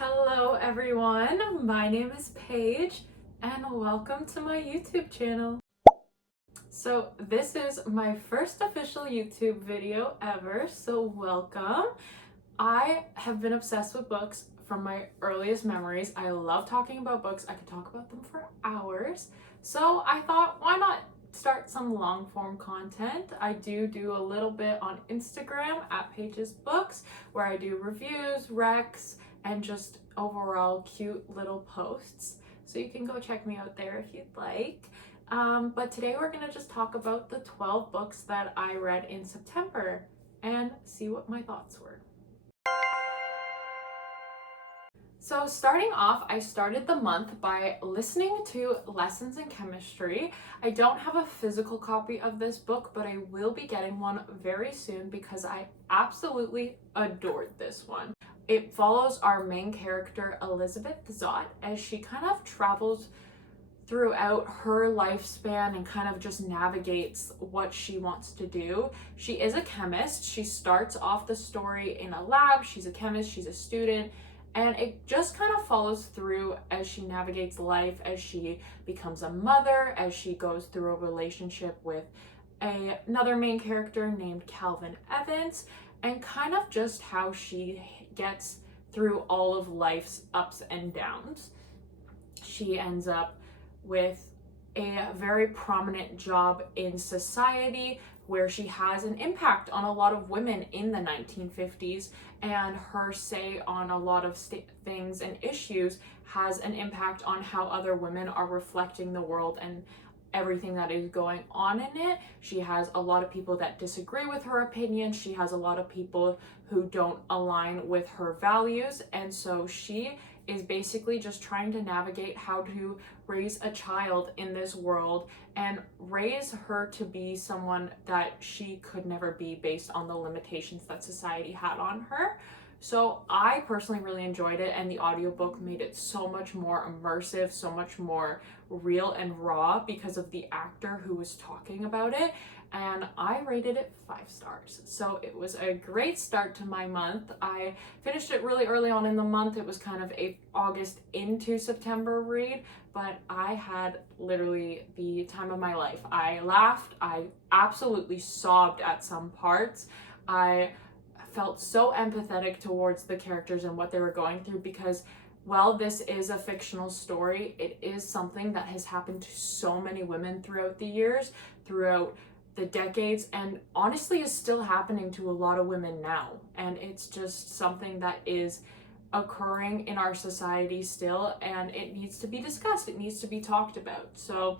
Hello everyone, my name is Paige and welcome to my YouTube channel. So this is my first official YouTube video ever, so welcome. I have been obsessed with books from my earliest memories. I love talking about books. I could talk about them for hours. So I thought, why not start some long form content? I do a little bit on Instagram at paigessbooks where I do reviews, recs, and just overall cute little posts. So you can go check me out there if you'd like. But today we're gonna just talk about the 12 books that I read in September and see what my thoughts were. So starting off, I started the month by listening to Lessons in Chemistry. I don't have a physical copy of this book, but I will be getting one very soon because I absolutely adored this one. It follows our main character, Elizabeth Zott, as she kind of travels throughout her lifespan and kind of just navigates what she wants to do. She is a chemist. She starts off the story in a lab. She's a chemist, she's a student, and it just kind of follows through as she navigates life, as she becomes a mother, as she goes through a relationship with another main character named Calvin Evans, and kind of just how she gets through all of life's ups and downs. She ends up with a very prominent job in society where she has an impact on a lot of women in the 1950s, and her say on a lot of things and issues has an impact on how other women are reflecting the world and everything that is going on in it. She has a lot of people that disagree with her opinion. She has a lot of people who don't align with her values, and so she is basically just trying to navigate how to raise a child in this world and raise her to be someone that she could never be based on the limitations that society had on her. So I personally really enjoyed it, and the audiobook made it so much more immersive, so much more real and raw because of the actor who was talking about it, and I rated it 5 stars. So it was a great start to my month. I finished it really early on in the month. It was kind of a August into September read, but I had literally the time of my life. I laughed, I absolutely sobbed at some parts. I felt so empathetic towards the characters and what they were going through because while this is a fictional story, it is something that has happened to so many women throughout the years, throughout the decades, and honestly is still happening to a lot of women now. And it's just something that is occurring in our society still, and it needs to be discussed, it needs to be talked about. So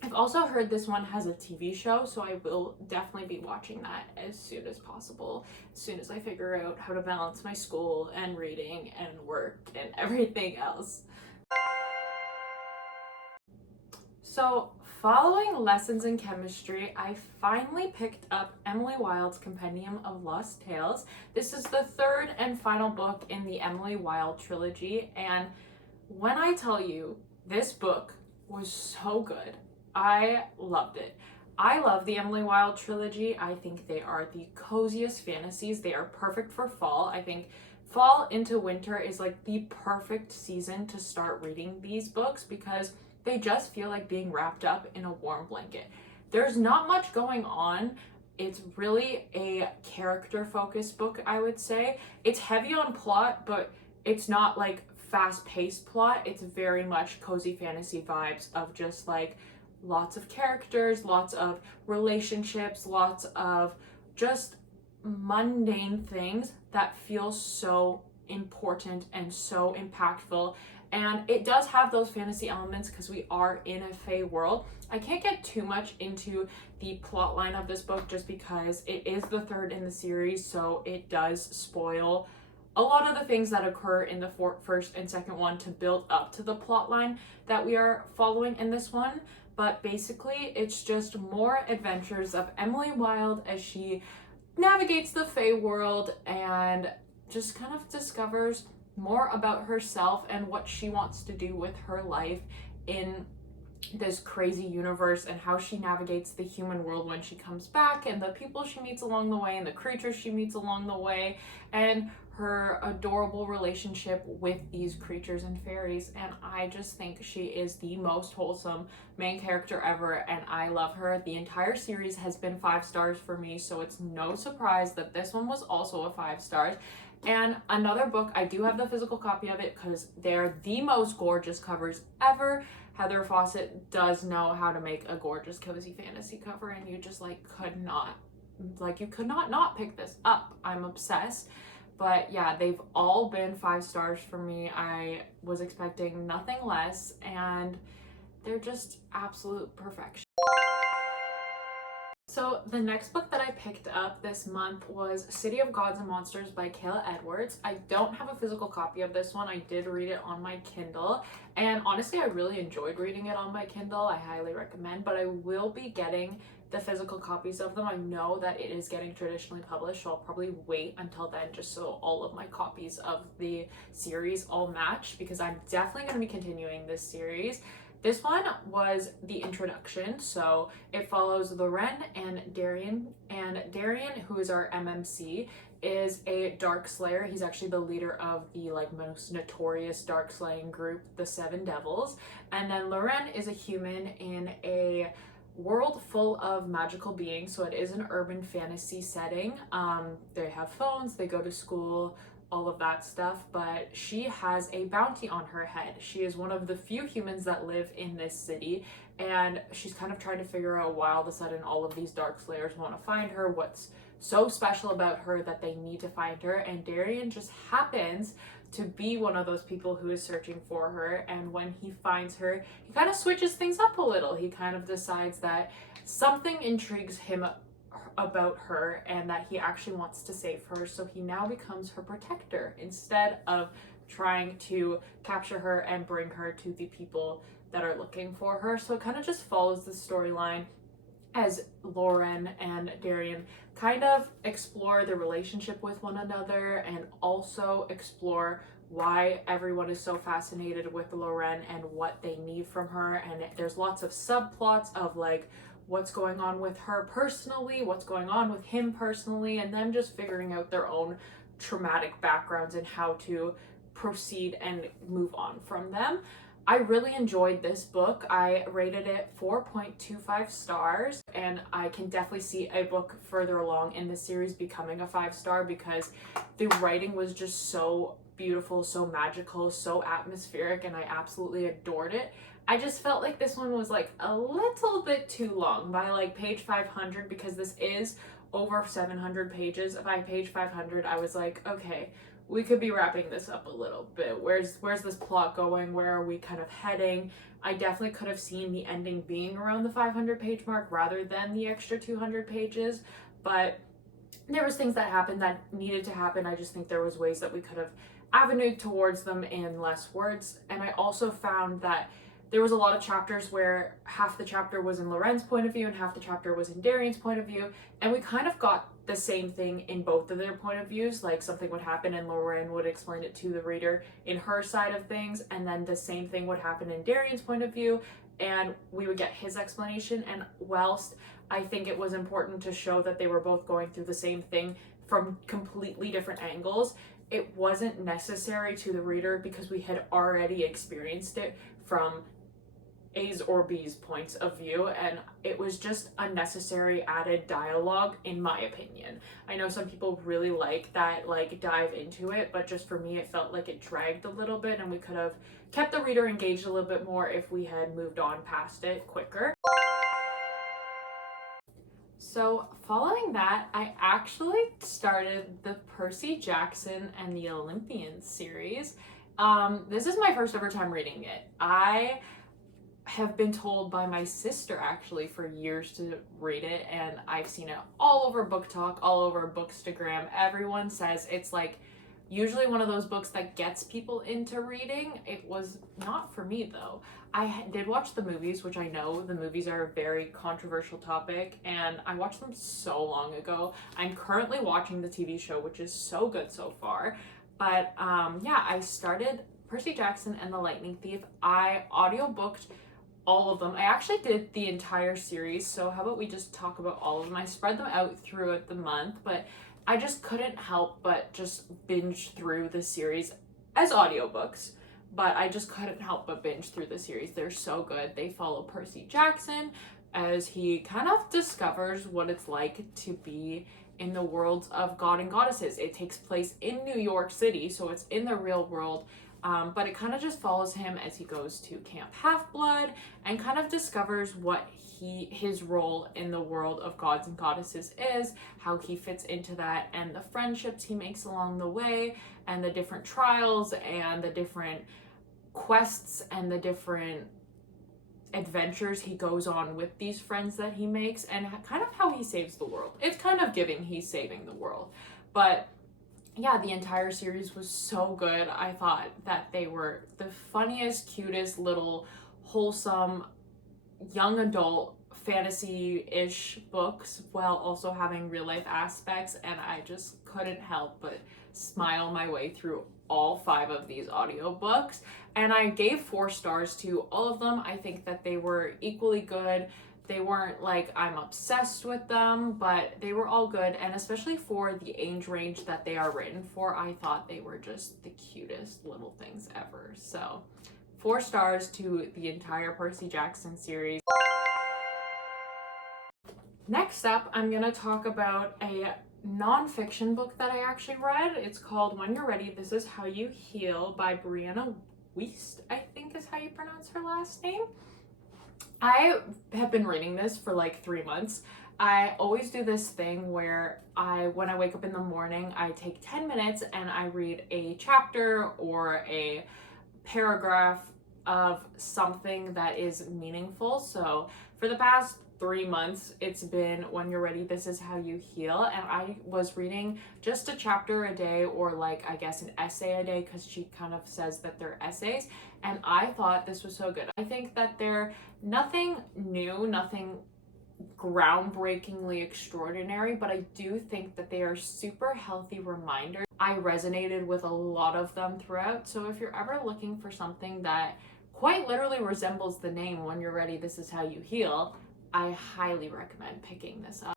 I've also heard this one has a TV show, so I will definitely be watching that as soon as possible, as soon as I figure out how to balance my school and reading and work and everything else. So following Lessons in Chemistry, I finally picked up Emily Wilde's Compendium of Lost Tales. This is the third and final book in the Emily Wilde trilogy, and when I tell you this book was so good, I loved it. I love the Emily Wilde trilogy. I think they are the coziest fantasies. They are perfect for fall. I think fall into winter is like the perfect season to start reading these books because they just feel like being wrapped up in a warm blanket. There's not much going on. It's really a character-focused book, I would say. It's heavy on plot, but it's not like fast-paced plot. It's very much cozy fantasy vibes of just like lots of characters, lots of relationships, lots of just mundane things that feel so important and so impactful. And it does have those fantasy elements because we are in a fae world. I can't get too much into the plot line of this book just because it is the third in the series, so it does spoil a lot of the things that occur in the first and second one to build up to the plot line that we are following in this one. But basically, it's just more adventures of Emily Wilde as she navigates the fae world and just kind of discovers more about herself and what she wants to do with her life in this crazy universe, and how she navigates the human world when she comes back, and the people she meets along the way and the creatures she meets along the way, and her adorable relationship with these creatures and fairies, and I just think she is the most wholesome main character ever, and I love her. The entire series has been 5 stars for me, so it's no surprise that this one was also a 5 stars. And another book, I do have the physical copy of it because they're the most gorgeous covers ever. Heather Fawcett does know how to make a gorgeous cozy fantasy cover, and you just you could not pick this up. I'm obsessed. But yeah, they've all been 5 stars for me. I was expecting nothing less, and they're just absolute perfection. So the next book that I picked up this month was City of Gods and Monsters by Kayla Edwards. I don't have a physical copy of this one. I did read it on my Kindle, and honestly I really enjoyed reading it on my Kindle. I highly recommend, but I will be getting the physical copies of them. I know that it is getting traditionally published, so I'll probably wait until then just so all of my copies of the series all match, because I'm definitely going to be continuing this series. This one was the introduction, so it follows Loren and Darian. And Darian, who is our MMC, is a dark slayer. He's actually the leader of the most notorious dark slaying group, the Seven Devils. And then Loren is a human in a world full of magical beings, so it is an urban fantasy setting. They have phones, they go to school, all of that stuff, but she has a bounty on her head. She is one of the few humans that live in this city, and she's kind of trying to figure out why all of a sudden all of these dark slayers want to find her, what's so special about her that they need to find her. And Darian just happens to be one of those people who is searching for her, and when he finds her, he kind of switches things up a little. He kind of decides that something intrigues him about her and that he actually wants to save her, so he now becomes her protector instead of trying to capture her and bring her to the people that are looking for her. So it kind of just follows the storyline as Loren and Darian kind of explore their relationship with one another, and also explore why everyone is so fascinated with Loren and what they need from her. And there's lots of subplots of what's going on with her personally, what's going on with him personally, and them just figuring out their own traumatic backgrounds and how to proceed and move on from them. I really enjoyed this book. I rated it 4.25 stars, and I can definitely see a book further along in the series becoming a 5 star, because the writing was just so beautiful, so magical, so atmospheric, and I absolutely adored it. I just felt like this one was a little bit too long by page 500, because this is over 700 pages. By page 500, I was like, okay, we could be wrapping this up a little bit. Where's this plot going? Where are we kind of heading? I definitely could have seen the ending being around the 500 page mark rather than the extra 200 pages, but there was things that happened that needed to happen. I just think there was ways that we could have avenued towards them in less words. And I also found that there was a lot of chapters where half the chapter was in Loren's point of view and half the chapter was in Darian's point of view, and we kind of got the same thing in both of their point of views. Something would happen and Loren would explain it to the reader in her side of things, and then the same thing would happen in Darian's point of view and we would get his explanation. And whilst I think it was important to show that they were both going through the same thing from completely different angles, it wasn't necessary to the reader because we had already experienced it from A's or B's points of view, and it was just unnecessary added dialogue in my opinion. I know some people really like that dive into it, but just for me it felt like it dragged a little bit, and we could have kept the reader engaged a little bit more if we had moved on past it quicker. So following that, I actually started the Percy Jackson and the Olympians series. This is my first ever time reading it. I have been told by my sister actually for years to read it, and I've seen it all over Book Talk, all over Bookstagram. Everyone says it's usually one of those books that gets people into reading. It was not for me though. I did watch the movies, which I know the movies are a very controversial topic, and I watched them so long ago. I'm currently watching the TV show, which is so good so far. But yeah, I started Percy Jackson and the Lightning Thief. I audiobooked all of them. I actually did the entire series, so how about we just talk about all of them. I spread them out throughout the month, but I just couldn't help but just binge through the series as audiobooks. But I just couldn't help but binge through the series. They're so good. They follow Percy Jackson as he kind of discovers what it's like to be in the worlds of God and goddesses. It takes place in New York City, so it's in the real world. But it kind of just follows him as he goes to Camp Half-Blood and kind of discovers what his role in the world of gods and goddesses is, how he fits into that, and the friendships he makes along the way, and the different trials and the different quests and the different adventures he goes on with these friends that he makes, and kind of how he saves the world. It's kind of giving he's saving the world. But yeah, the entire series was so good. I thought that they were the funniest, cutest little wholesome young adult fantasy-ish books while also having real life aspects, and I just couldn't help but smile my way through all 5 of these audiobooks, and I gave 4 stars to all of them. I think that they were equally good. They weren't like I'm obsessed with them, but they were all good, and especially for the age range that they are written for, I thought they were just the cutest little things ever. So 4 stars to the entire Percy Jackson series. Next up, I'm gonna talk about a nonfiction book that I actually read. It's called When You're Ready, This Is How You Heal by Brianna Wiest, I think is how you pronounce her last name. I have been reading this for like 3 months. I always do this thing where when I wake up in the morning, I take 10 minutes and I read a chapter or a paragraph of something that is meaningful. So for the past 3 months, it's been When You're Ready, This Is How You Heal, and I was reading just a chapter a day, or like I guess an essay a day, because she kind of says that they're essays, and I thought this was so good. I think that they're nothing new, nothing groundbreakingly extraordinary, but I do think that they are super healthy reminders. I resonated with a lot of them throughout, so if you're ever looking for something that quite literally resembles the name When You're Ready, This Is How You Heal, I highly recommend picking this up.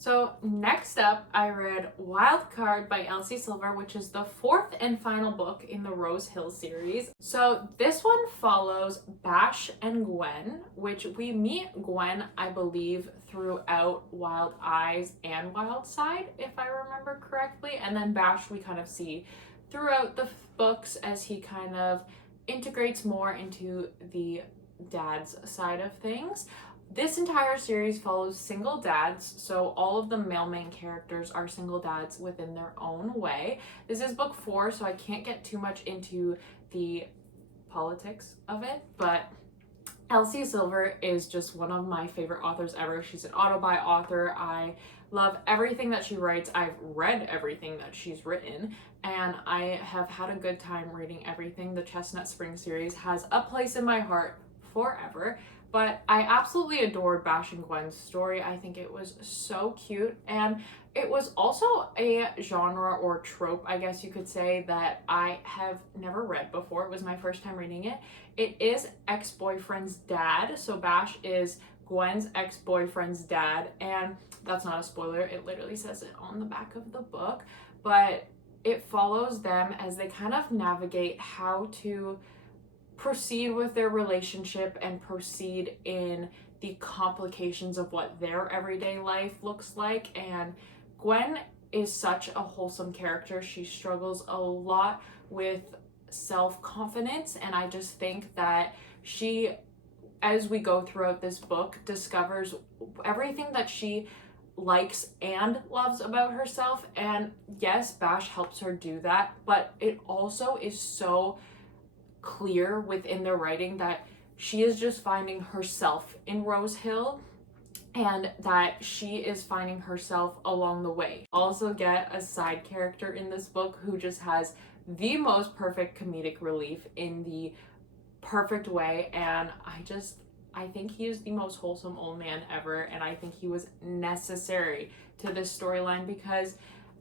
So next up, I read Wild Card by Elsie Silver, which is the 4th and final book in the Rose Hill series. So this one follows Bash and Gwen, which we meet Gwen, I believe, throughout Wild Eyes and Wild Side, if I remember correctly. And then Bash we kind of see throughout the books as he kind of integrates more into the dad's side of things. This entire series follows single dads, so all of the male main characters are single dads within their own way. This is book 4, so I can't get too much into the politics of it, but Elsie Silver is just one of my favorite authors ever. She's an autobi author. I love everything that she writes. I've read everything that she's written, and I have had a good time reading everything. The Chestnut Spring series has a place in my heart forever, but I absolutely adored Bash and Gwen's story. I think it was so cute, and it was also a genre or trope, I guess you could say, that I have never read before. It was my first time reading it. It is ex-boyfriend's dad, so Bash is Gwen's ex-boyfriend's dad, and that's not a spoiler, it literally says it on the back of the book, but it follows them as they kind of navigate how to proceed with their relationship and proceed in the complications of what their everyday life looks like. And Gwen is such a wholesome character. She struggles a lot with self-confidence, and I just think that she, as we go throughout this book, discovers everything that she likes and loves about herself. And yes, Bash helps her do that, but it also is so clear within the writing that she is just finding herself in Rose Hill, and that she is finding herself along the way. Also get a side character in this book who just has the most perfect comedic relief in the perfect way, and I think he is the most wholesome old man ever, and I think he was necessary to this storyline because,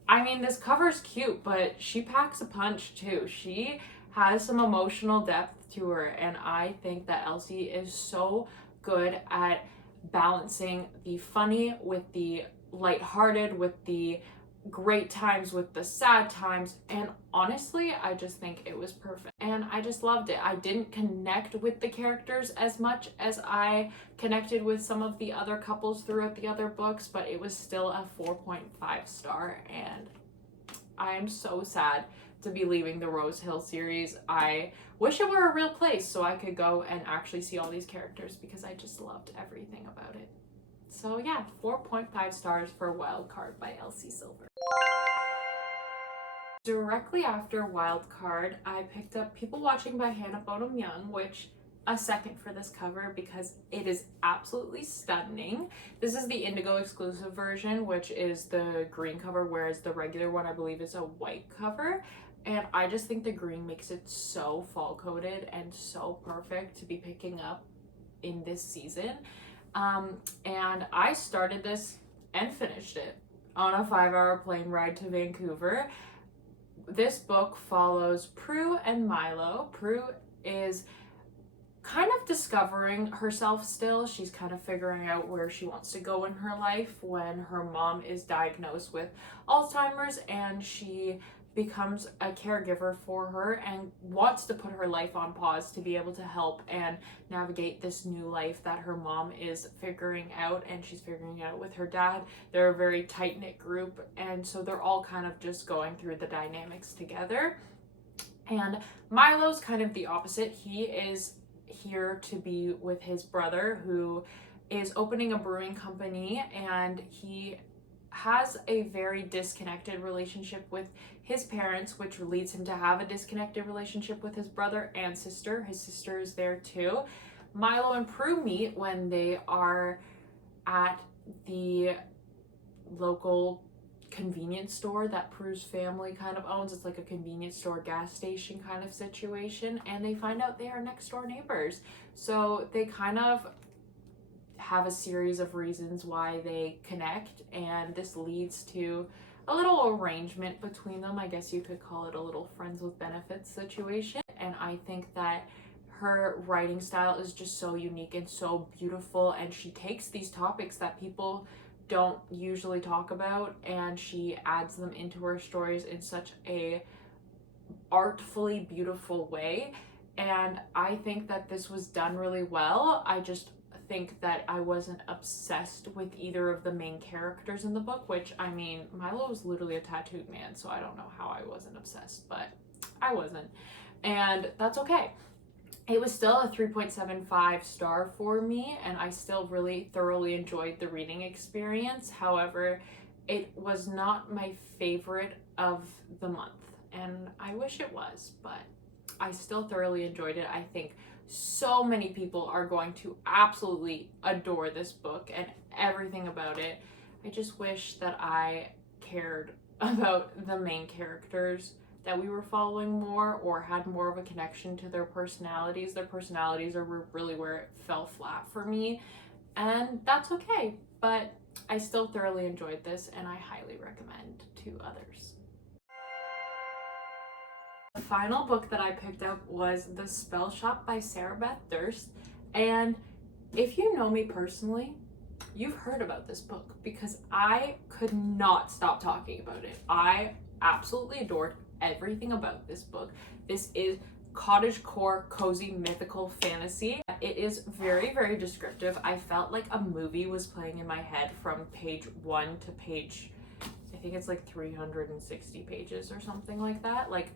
I mean, this cover's cute, but she packs a punch too. She has some emotional depth to her, and I think that Elsie is so good at balancing the funny with the lighthearted, with the great times, with the sad times, and honestly, I just think it was perfect. And I just loved it. I didn't connect with the characters as much as I connected with some of the other couples throughout the other books, but it was still a 4.5 star, and I am so sad to be leaving the Rose Hill series. I wish it were a real place so I could go and actually see all these characters, because I just loved everything about it. So yeah, 4.5 stars for Wildcard by Elsie Silver. Directly after Wildcard, I picked up People Watching by Hannah Bonham Young, which a second for this cover because it is absolutely stunning. This is the Indigo exclusive version, which is the green cover, whereas the regular one I believe is a white cover. And I just think the green makes it so fall coated and so perfect to be picking up in this season. And I started this and finished it on a 5-hour plane ride to Vancouver. This book follows Prue and Milo. Prue is kind of discovering herself still. She's kind of figuring out where she wants to go in her life when her mom is diagnosed with Alzheimer's, and she becomes a caregiver for her and wants to put her life on pause to be able to help and navigate this new life that her mom is figuring out, and she's figuring out with her dad. They're a very tight-knit group, and so they're all kind of just going through the dynamics together. And Milo's kind of the opposite. He is here to be with his brother, who is opening a brewing company, and he has a very disconnected relationship with his parents, which leads him to have a disconnected relationship with his brother and sister. His sister is there too. Milo and Prue meet when they are at the local convenience store that Prue's family kind of owns. It's like a convenience store gas station kind of situation, and they find out they are next door neighbors. So they kind of have a series of reasons why they connect, and this leads to a little arrangement between them. I guess you could call it a little friends with benefits situation. And I think that her writing style is just so unique and so beautiful, and she takes these topics that people don't usually talk about and she adds them into her stories in such a artfully beautiful way. And I think that this was done really well. I just think that I wasn't obsessed with either of the main characters in the book, which, I mean, Milo was literally a tattooed man, so I don't know how I wasn't obsessed, but I wasn't. And that's okay. It was still a 3.75 star for me, and I still really thoroughly enjoyed the reading experience. However, it was not my favorite of the month, and I wish it was, but I still thoroughly enjoyed it. I think so many people are going to absolutely adore this book and everything about it. I just wish that I cared about the main characters that we were following more, or had more of a connection to their personalities. Their personalities are really where it fell flat for me, and that's okay. But I still thoroughly enjoyed this, and I highly recommend to others. The final book that I picked up was The Spell Shop by Sarah Beth Durst, and if you know me personally, you've heard about this book because I could not stop talking about it. I absolutely adored everything about this book. This is cottagecore, cozy, mythical fantasy. It is very, very descriptive. I felt like a movie was playing in my head from page 1 to page, I think it's like 360 pages or something like that. Like,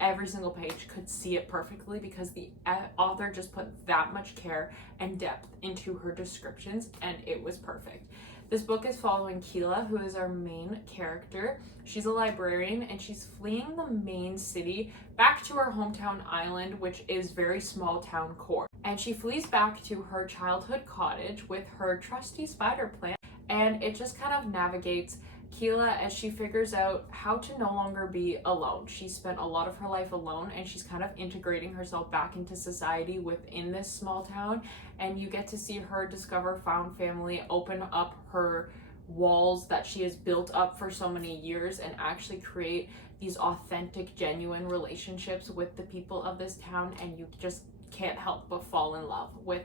every single page could see it perfectly because the author just put that much care and depth into her descriptions, and it was perfect. This book is following Keela, who is our main character. She's a librarian, and she's fleeing the main city back to her hometown island, which is very small town core. And she flees back to her childhood cottage with her trusty spider plant, and it just kind of navigates Keela as she figures out how to no longer be alone. She spent a lot of her life alone, and she's kind of integrating herself back into society within this small town, and you get to see her discover found family, open up her walls that she has built up for so many years, and actually create these authentic, genuine relationships with the people of this town, and you just can't help but fall in love with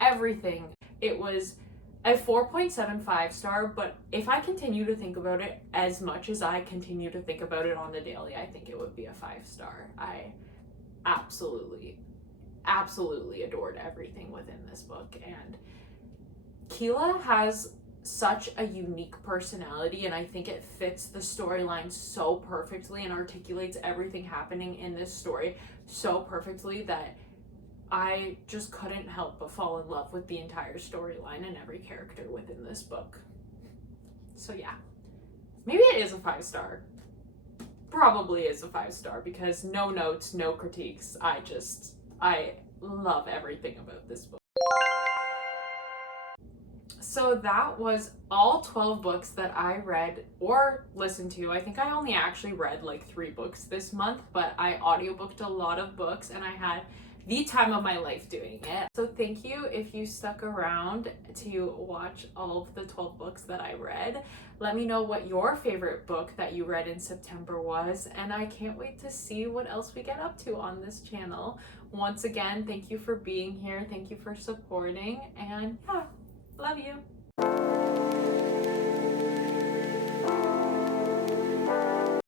everything. It was I have 4.75 star, but if I continue to think about it as much as I continue to think about it on the daily, I think it would be a 5-star. I absolutely adored everything within this book, and Keela has such a unique personality, and I think it fits the storyline so perfectly and articulates everything happening in this story so perfectly that I just couldn't help but fall in love with the entire storyline and every character within this book. So yeah, maybe it is a 5-star. Probably is a 5-star because no notes, no critiques. I love everything about this book. So that was all 12 books that I read or listened to. I think I only actually read like 3 books this month, but I audiobooked a lot of books and I had the time of my life doing it. So thank you if you stuck around to watch all of the 12 books that I read. Let me know what your favorite book that you read in September was, and I can't wait to see what else we get up to on this channel. Once again, thank you for being here. Thank you for supporting, and yeah, love you.